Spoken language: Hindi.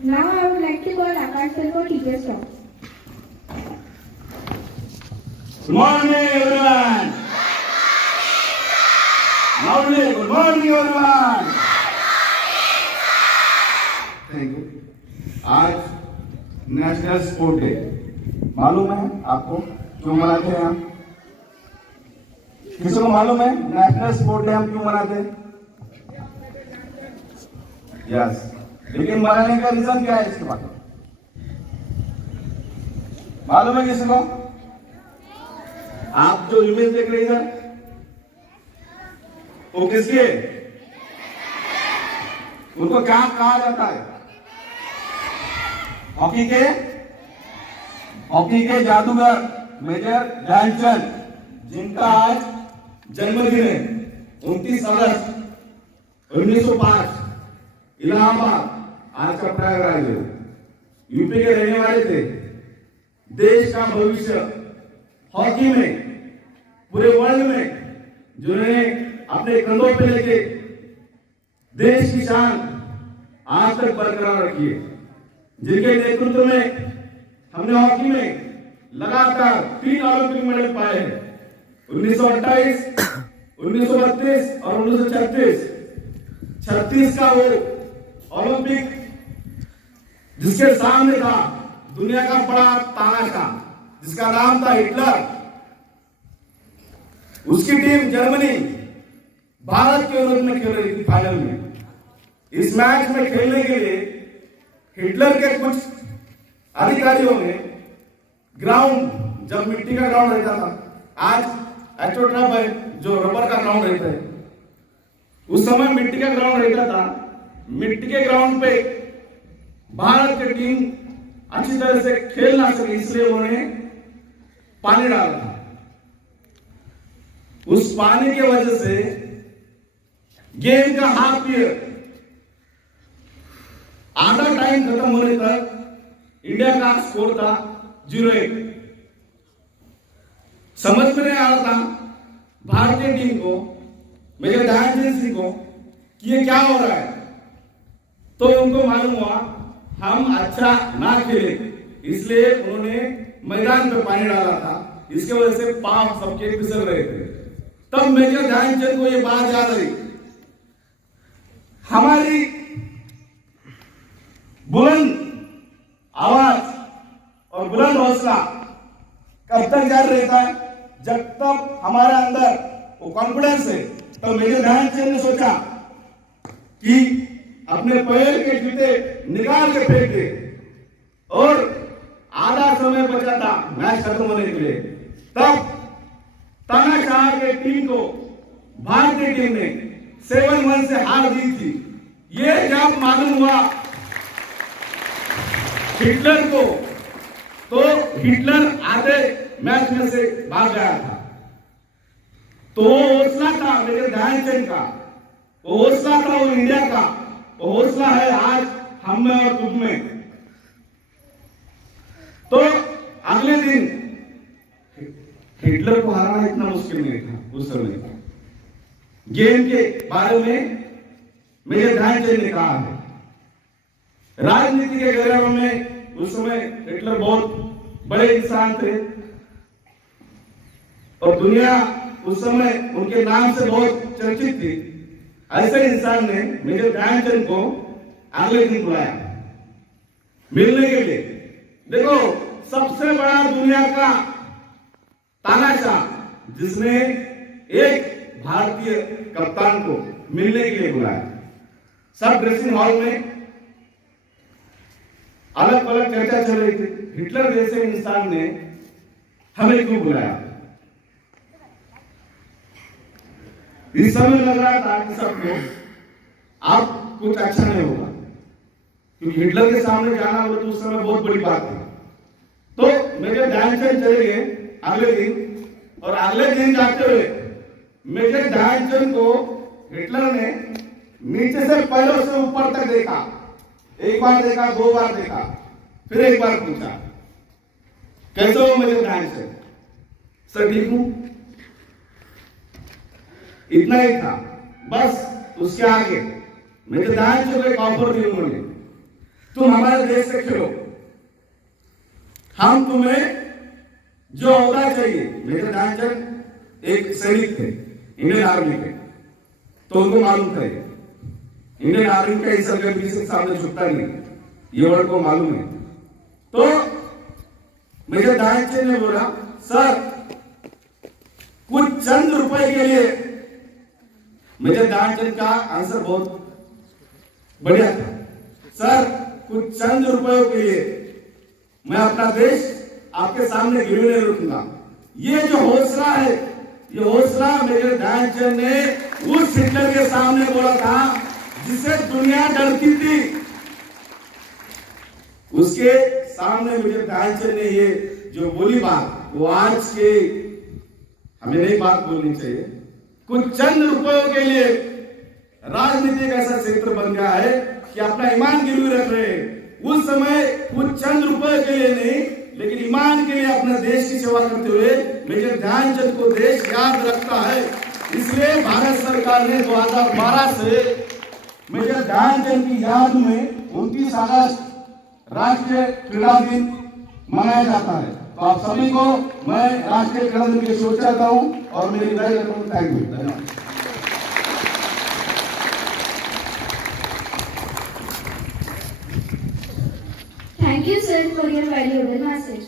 Now I would like to call Akash sir for teacher's talk. Good morning, everyone. Loudly, good morning, everyone. Thank you. आज नेशनल स्पोर्ट डे, मालूम है आपको क्यों मनाते हैं हम? किसी को मालूम है नेशनल स्पोर्ट डे हम क्यों मनाते हैं? यस, लेकिन मनाने का रीजन क्या है इसके बाद मालूम है किसी को? आप जो इमेज देख रहे हैं वो किसकी है? उनको क्या कहा जाता है? हॉकी के जादूगर मेजर ध्यानचंद, जिनका आज जन्मदिन है 29 अगस्त 1905, इलाहाबाद, आज का प्रयागराज है, यूपी के रहने वाले थे। देश का भविष्य हॉकी में पूरे वर्ल्ड में जिन्होंने अपने कंधों पे लेके देश की शान आज तक बरकरार रखी है, जिनके नेतृत्व में हमने हॉकी में लगातार 3 ओलंपिक मेडल पाए हैं, 1928, 1932 और 1936। 36 का वो ओलंपिक जिसके सामने था दुनिया का बड़ा तानाशाह, जिसका नाम था हिटलर, उसकी टीम जर्मनी भारत के विरुद्ध में खेल रही थी फाइनल में। इस मैच में खेलने के लिए हिटलर के कुछ अधिकारियों ने ग्राउंड, जब मिट्टी का ग्राउंड रहता था, आज एस्ट्रोटर्फ है जो रबर का ग्राउंड रहता है, उस समय मिट्टी का ग्राउंड रहता था। मिट्टी के ग्राउंड पे भारत की टीम अच्छी तरह से खेल ना सके, इसलिए उन्होंने पानी डाला था। उस पानी की वजह से गेम का हाफ पीरियड, आधा टाइम खत्म होने तक इंडिया का स्कोर था 0-1। समझ में नहीं आ रहा था भारतीय टीम को, मेजर ध्यानचंद सिंह को, कि ये क्या हो रहा है। तो उनको मालूम हुआ हम अच्छा ना खेले, इसलिए उन्होंने मैदान पे पानी डाला था। इसके वजह से पांव सबके फिसल रहे थे। तब मेजर ध्यानचंद को ये बात याद आई, हमारी बुलंद आवाज और बुलंद हौसला कब तक जारी रहता है? जब तक हमारे अंदर वो कॉन्फिडेंस है। तो मेजर ध्यानचंद ने सोचा कि अपने पैर के जूते निकाल के फेंक दे, और आधा समय बचा था मैच खत्म होने के लिए। तब तानाशाह के टीम को भारतीय टीम ने 7-1 से हार दी थी। ये जब मालूम हुआ हिटलर को, तो हिटलर आधे मैच में से भाग गया था। तो वो हौसला था मेरे ध्यानचंद का, वो हौसला था वो इंडिया का, वो हौसला है आज हम में और तुम में। तो अगले दिन हिटलर को हराना इतना मुश्किल नहीं था उस समय। गेम के बारे में मेजर ध्यानचंद ने कहा है, राजनीति के गहराई में उस समय हिटलर बहुत बड़े इंसान थे और दुनिया उस समय उनके नाम से बहुत चर्चित थी। ऐसे इंसान ने मेजर ध्यानचंद को अगले दिन बुलाया मिलने के लिए। देखो, सबसे बड़ा दुनिया का तानाशाह, जिसने एक भारतीय कप्तान को मिलने के लिए बुलाया। सब ड्रेसिंग हॉल में अलग अलग चर्चा चल रही थी, हिटलर जैसे इंसान ने हमें क्यों बुलाया। इस समय लग रहा था कि सबको अब कुछ अच्छा नहीं होगा, क्योंकि हिटलर के सामने जाना बोले तो उस समय बहुत बड़ी बात है। तो मेजर ध्यानचंद चले गए अगले दिन, और अगले दिन जाते हुए मेजर ध्यानचंद को हिटलर ने नीचे से पैरों से ऊपर तक देखा। एक बार देखा, 2 बार देखा, फिर एक बार पूछा, कैसे हो मेजर ध्यानचंद? सर ठीक हूं, इतना ही था बस। उसके आगे मेजर ध्यानचंद को एक ऑफर दी उन्होंने, तुम हमारे देश से खेलो, हम तुम्हें जो होना चाहिए। मेजर ध्यानचंद एक सैनिक थे, इंडियन आर्मी के, तो उनको मालूम था इंडियन आर्मी का इस अगर किसी के सामने झुकता नहीं, ये वर्ड को मालूम है। तो मेजर ध्यानचंद ने बोला, सर कुछ चंद रुपए के लिए, मेजर ध्यानचंद का आंसर बहुत बढ़िया था, सर कुछ चंद रुपयों के लिए मैं अपना देश आपके सामने गिरवी नहीं रखूंगा। ये जो हौसला है, ये हौसला मेजर ध्यानचंद ने उस हिटलर के सामने बोला था जिसे दुनिया डरती थी, उसके सामने मेजर ध्यानचंद ने ये जो बोली बात, वो आज के हमें नई बात बोलनी चाहिए। कुछ चंद रुपयों के लिए राजनीति का ऐसा क्षेत्र बन गया है कि अपना ईमान गिरवी रख रहे हैं। उस समय कुछ चंद रुपए के लिए नहीं, लेकिन ईमान के लिए अपने देश की सेवा करते हुए मेजर ध्यानचंद को देश याद रखता है। इसलिए भारत सरकार ने 2012 से मेजर ध्यानचंद की याद में 29 अगस्त राष्ट्रीय क्रीड़ा दिन मनाया जाता है। तो आप सभी को मैं राष्ट्रीय क्रीड़ा दिन की शुभेच्छा देता हूँ और मेरी विदाई करता हूँ। थैंक यू, धन्यवाद। Thank you, sir, for your valuable message.